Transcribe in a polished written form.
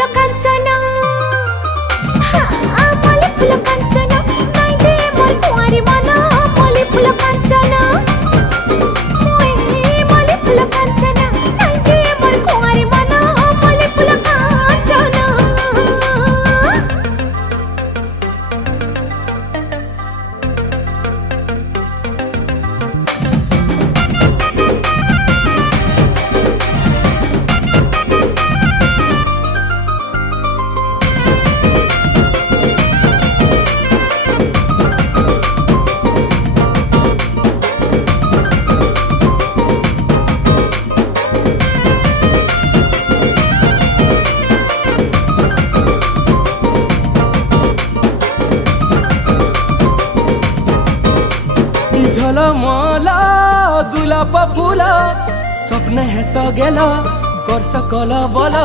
फुल कांचना मल्ली फुल कांचना नाई दे मोर कुंवारी मन मल्ली फुल कांचना मल्ली फुल कांचना नाई दे मोर कुंवारी मन मल्ली फुल कांचना। झलमला गुलाब फुला स्वप्न हे सगेला कर सकल बला।